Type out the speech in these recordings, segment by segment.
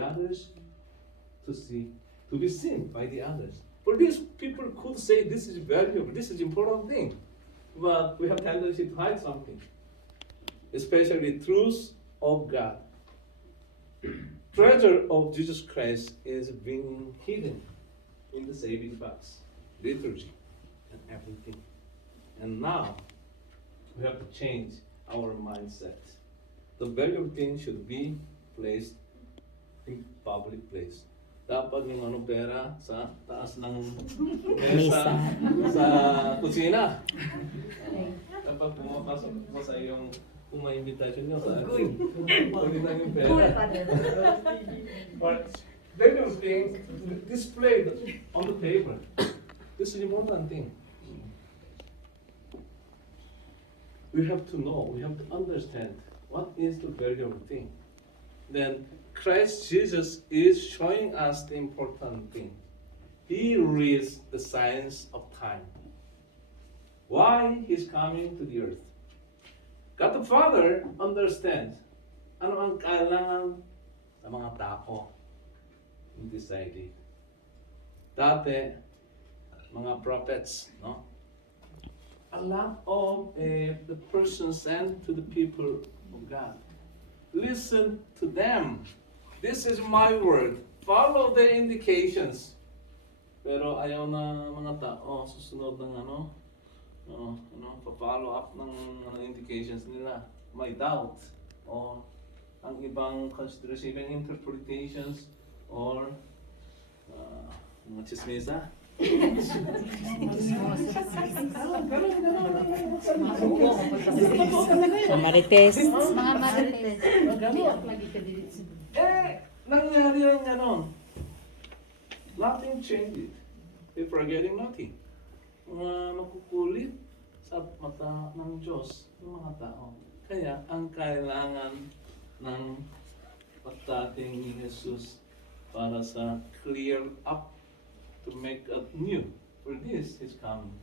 others to see, to be seen by the others. For these people could say this is valuable, this is important thing, but we have tendency to hide something, especially truth of God. Treasure of Jesus Christ is being hidden in the saving box, liturgy, and everything. And now we have to change our mindset. The valuable thing should be placed in public place. Dapat yung pera sa taas ng mesa sa kusina. Kapag pumapasok mo sa iyong kung may invitation nyo sa akin, kunin na yung pera. But valuable thing displayed on the table. This is an important thing. We have to know, we have to understand what is the valuable thing. Then Christ Jesus is showing us the important thing. He reads the signs of time. Why He's coming to the earth. God the Father understands ano ang kailangan sa mga tao in this society. Dati, mga prophets, no? A lot of the persons sent to the people of God. Listen to them. This is my word. Follow the indications. Pero ayaw na mga tao susunod ng pa-follow up ng indications nila. May doubt o ang ibang consideration interpretations or mga chismisa. Marites. Mga marites. Nangyari yung ganon. Nothing changed. People are getting naughty. Mga makukulit sa mata ng Diyos, ng mga tao. Kaya ang kailangan ng pagdating ni Jesus para sa clear up to make it new. For this is coming.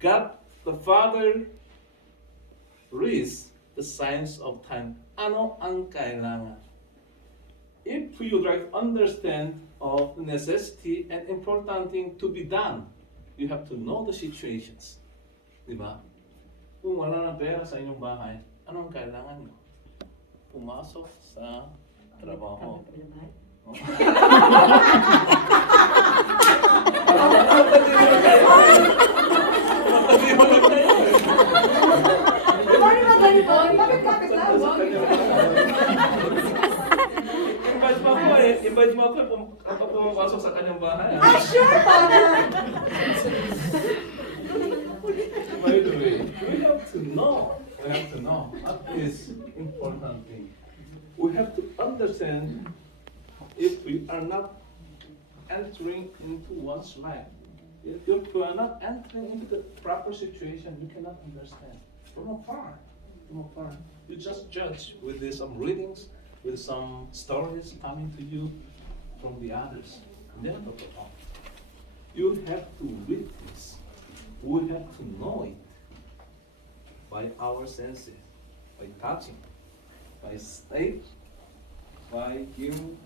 God the Father reads the signs of time. Ano ang kailangan? If you would like to understand of the necessity and important thing to be done, you have to know the situations. Diba? Kung wala na pera sa inyong bahay, anong kailangan nyo? Pumasok sa trabaho. Invite mo ako kapag pumapasok sa kanyang bahay. Sure, Father! By the way, we have to know what is important thing. We have to understand if we are not entering into one's life. If we are not entering into the proper situation, you cannot understand. From afar. You just judge with some readings, with some stories coming to you from the others. Then you have to read this. We have to know it by our senses, by touching, by sight, by hearing.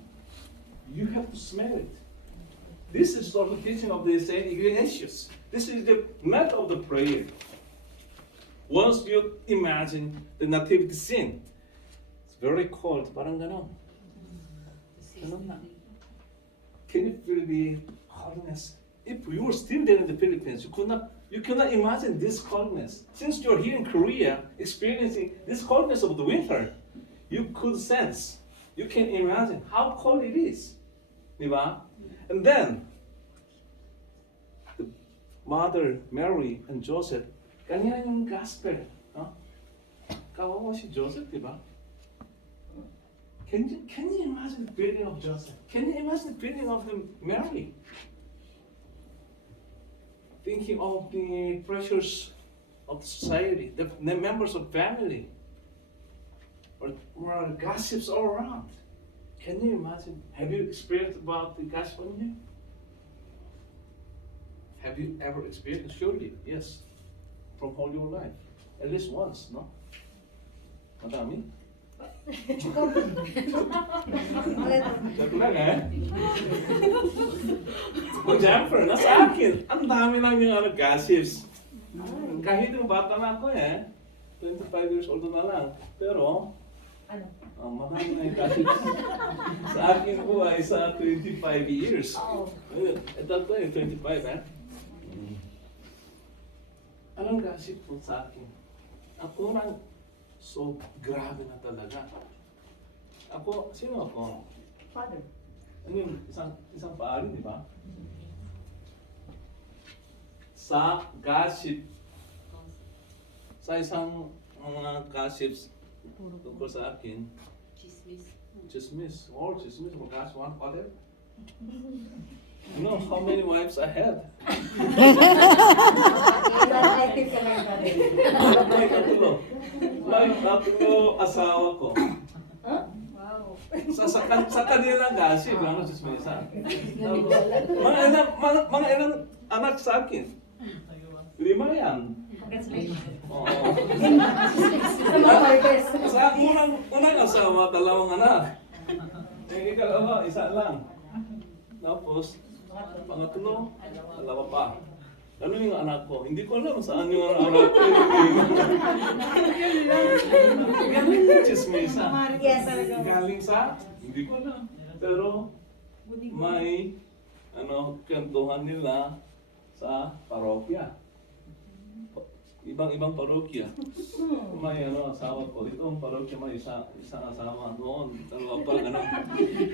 You have to smell it. This is sort of teaching of the Saint Ignatius. This is the method of the prayer. Once you imagine the nativity scene, it's very cold, parang ganon. Ganon na. Can you feel the coldness? If you were still there in the Philippines, you cannot imagine this coldness. Since you're here in Korea, experiencing this coldness of the winter, you could sense, you can imagine how cold it is. Diba? And then, the Mother Mary and Joseph, kanina yung gospel, no? Kawawa si Joseph, diba? Can you imagine the feeling of Joseph? Can you imagine the feeling of Mary? Thinking of the pressures of society, the members of family, or gossips all around. Can you imagine? Have you experienced about the gospel in you? Have you ever experienced? Surely, yes. From all your life. At least once, no? Madami? Joke lang eh. For example, nasa akin, ang dami lang yung gossips. Kahit yung bata na ako 25 years old na lang. Pero, marami na yung gossips. Sa akin po ay sa 25 years. Ito ko 25 Anong gossip po sa akin? Ako lang, so grabe na talaga. Ako, sino ako? Father. Ano yung isang paari, di ba? Sa gossip, sa isang mga gossips tungkol sa akin, chismis, gosh, one father. You know how many wives I had? May tatlo asawa ko. Sa kanilang gossip, chismisa. Mga ilang anak sa akin. 5 yan. Oo. Sa unang asawa, 2 anak. Yung ikalawa, 1 lang. Tapos, pangatlo, 2 pa. Ano yung anak ko? Hindi ko alam saan yung anak ko. Ganun yung chismisa. Galing sa, hindi ko alam. Pero, may, kwentuhan nila sa parokya. Ibang parokya. May asawa ko. Itong parokya may isang asawa noon. 2 pa, gano'n.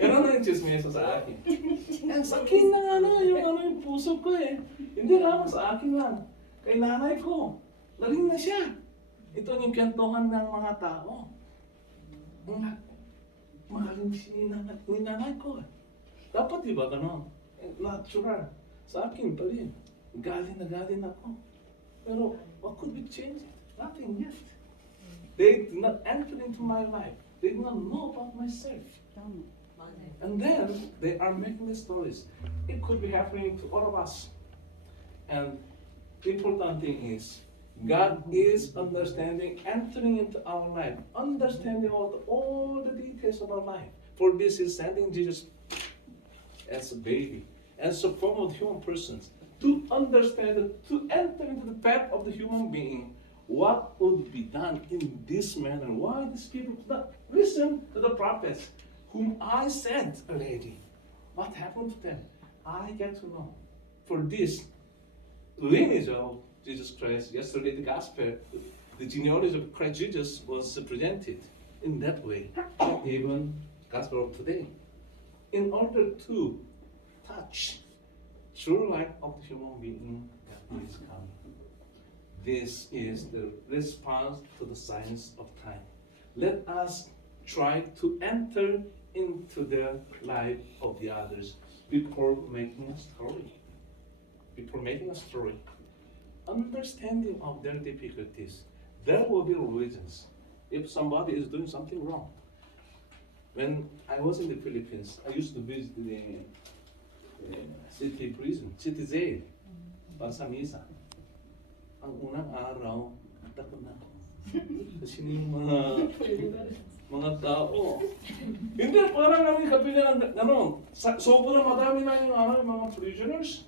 Gano'n na yung chismisa sa akin. Ang sakit na yung puso ko eh. Hindi lang sa akin lang. Kay nanay ko. Laring na siya. Ito yung kwentuhan ng mga tao. Mahalin si nanay ko. Dapat diba gano'n? Natural. Sa akin pa rin. Galing na galing ako. Pero what could be changed? Nothing yet. They did not enter into my life. They did not know about myself. And then they are making the stories. It could be happening to all of us. And the important thing is, God is understanding, entering into our life, understanding all the details of our life. For this is sending Jesus as a baby, as a form of human persons, to understand, to enter into the path of the human being, what would be done in this manner. Why these people could not listen to the prophets, whom I sent already. What happened to them? I get to know. For this lineage of Jesus Christ, yesterday the gospel, the genealogy of Christ Jesus was presented in that way, even gospel of today, in order to touch true life of the human being that is coming. This is the response to the signs of time. Let us try to enter into the life of the others before making a story. Understanding of their difficulties. There will be reasons if somebody is doing something wrong. When I was in the Philippines, I used to visit the city prison, city jail, para sa misa. Ang unang araw, takot na ako. Kasi yung mga tao. Hindi, parang namin kapila ng sobrang madami na yung mga prisoners.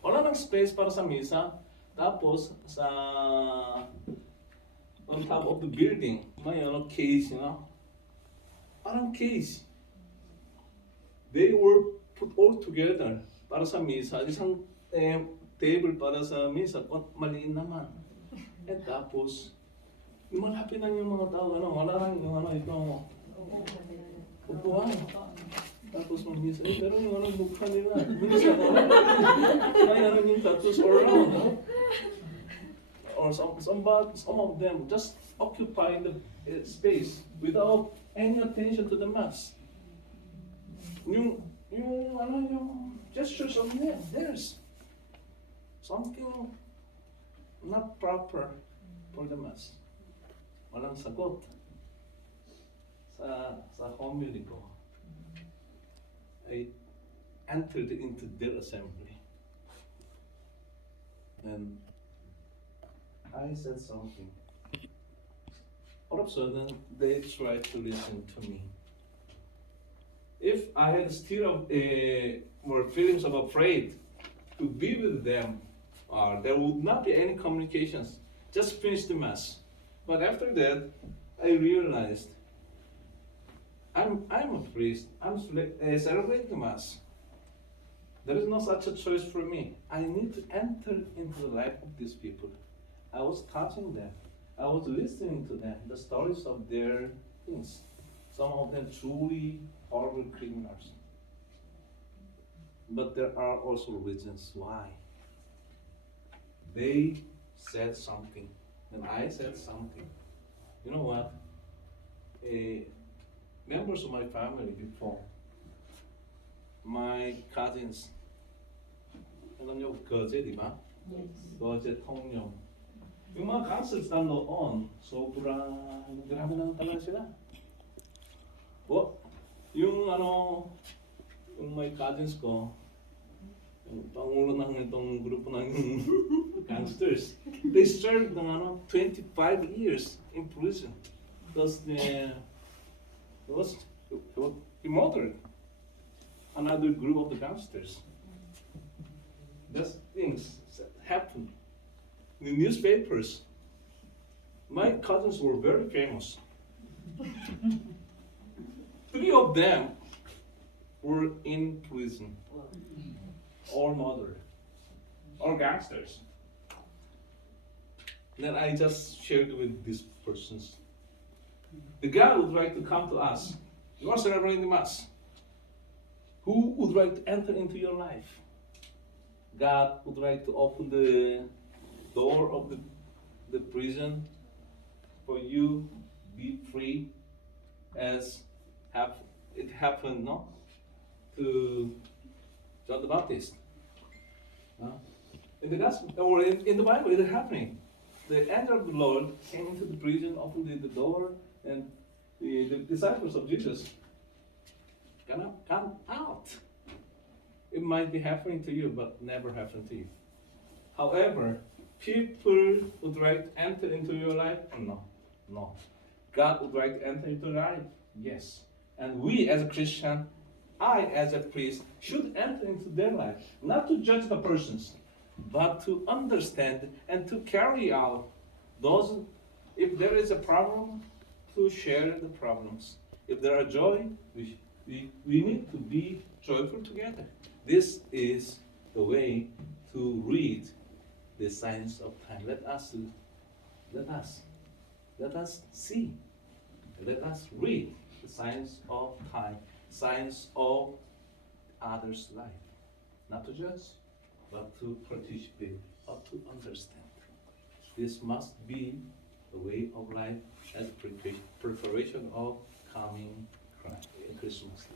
Wala nang space para sa misa. Tapos, on top of the building, may cage, parang cage. They were put all together para sa misa. Isang table para sa misa, maliin naman. At tapos, malapit lang yung mga tao, wala lang yung ito, upuan. Tapos mag-misa, pero yung mukha nila, minsan may yung tattoos around. Or some of them just occupying the space without any attention to the mass. Yung gestures of theirs, something not proper for the mass. Walang sagot sa homily ko. I entered into their assembly and I said something. all of a sudden they try to listen to me. If I had still more feelings of afraid to be with them, there would not be any communications. Just finish the mass. But after that, I realized I'm a priest. I'm celebrating the mass. There is no such a choice for me. I need to enter into the life of these people. I was touching them. I was listening to them, the stories of their things. Some of them truly horrible criminals. But there are also reasons why. They said something, and I said something. You know what? Members of my family before, my cousins, alam niyo, Geze, di ba? Geze Tongyong. Yung mga cousins na noon, sobrang grabe na talaga sila. Yung my cousins ko, yung pangulo ng itong grupo ng gangsters, they served ng 25 years in prison because he murdered another group of the gangsters. Those things happened in the newspapers. My cousins were very famous. 3 of them were in prison, all murdered, all gangsters. Then I just shared with these persons. The God would like to come to us. You are celebrating the Mass. Who would like to enter into your life? God would like to open the door of the prison for you be free as it happened, no? To John the Baptist. In the gospel or in the Bible, it is happening. The angel of the Lord came into the prison, opened the door, and the disciples of Jesus come out. It might be happening to you, but never happened to you. However, people would like to enter into your life? No. God would like to enter into your life? Yes. And we as a Christian, I as a priest, should enter into their life. Not to judge the persons, but to understand and to carry out those, if there is a problem, to share the problems. If there are joy, we need to be joyful together. This is the way to read the signs of time. Let us see. Let us read the signs of time, signs of others' life. Not to judge, but to participate or to understand. This must be the way of life as a preparation of coming Christmas.